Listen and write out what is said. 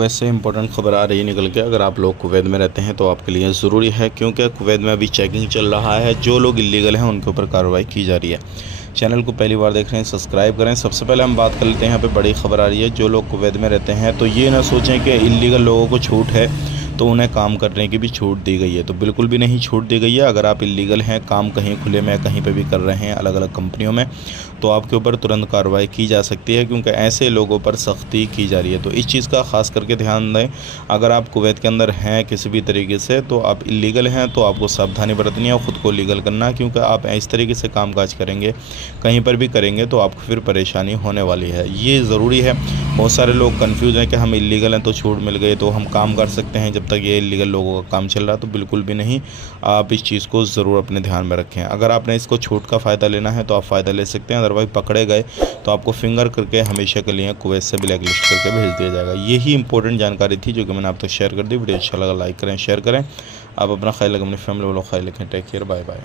वैसे इंपॉर्टेंट खबर आ रही है निकल के, अगर आप लोग कुवैत में रहते हैं तो आपके लिए ज़रूरी है, क्योंकि कुवैत में अभी चेकिंग चल रहा है। जो लोग इलीगल हैं उनके ऊपर कार्रवाई की जा रही है। चैनल को पहली बार देख रहे हैं सब्सक्राइब करें। सबसे पहले हम बात कर लेते हैं, यहाँ पे बड़ी खबर आ रही है। जो लोग कुवैत में रहते हैं तो ये ना सोचें कि इलीगल लोगों को छूट है तो उन्हें काम करने की भी छूट दी गई है, तो बिल्कुल भी नहीं छूट दी गई है। अगर आप इलीगल हैं, काम कहीं खुले में कहीं पे भी कर रहे हैं अलग अलग कंपनियों में, तो आपके ऊपर तुरंत कार्रवाई की जा सकती है, क्योंकि ऐसे लोगों पर सख्ती की जा रही है। तो इस चीज़ का ख़ास करके ध्यान दें। अगर आप कुवैत के अंदर हैं किसी भी तरीके से, तो आप इलीगल हैं तो आपको सावधानी बरतनी है और ख़ुद को लीगल करना, क्योंकि आप इस तरीके से कामकाज करेंगे, कहीं पर भी करेंगे तो आपको फिर परेशानी होने वाली है। ये ज़रूरी है। बहुत सारे लोग कंफ्यूज हैं कि हम इलीगल हैं तो छूट मिल गई तो हम काम कर सकते हैं जब तक ये इलीगल लोगों का काम चल रहा है, तो बिल्कुल भी नहीं। आप इस चीज़ को ज़रूर अपने ध्यान में रखें। अगर आपने इसको छूट का फ़ायदा लेना है तो आप फ़ायदा ले सकते हैं, अदरवाइज़ पकड़े गए तो आपको फिंगर करके हमेशा के लिए कुवैत से ब्लैक लिस्ट करके भेज दिया जाएगा। यही इंपॉर्टेंट जानकारी थी जो कि मैंने आप तक शेयर कर दी। वीडियो अच्छा लगा लाइक करें, शेयर करें। आप अपना ख्याल रखें, अपनी फैमिली वालों का ख्याल रखें। Take care, bye bye.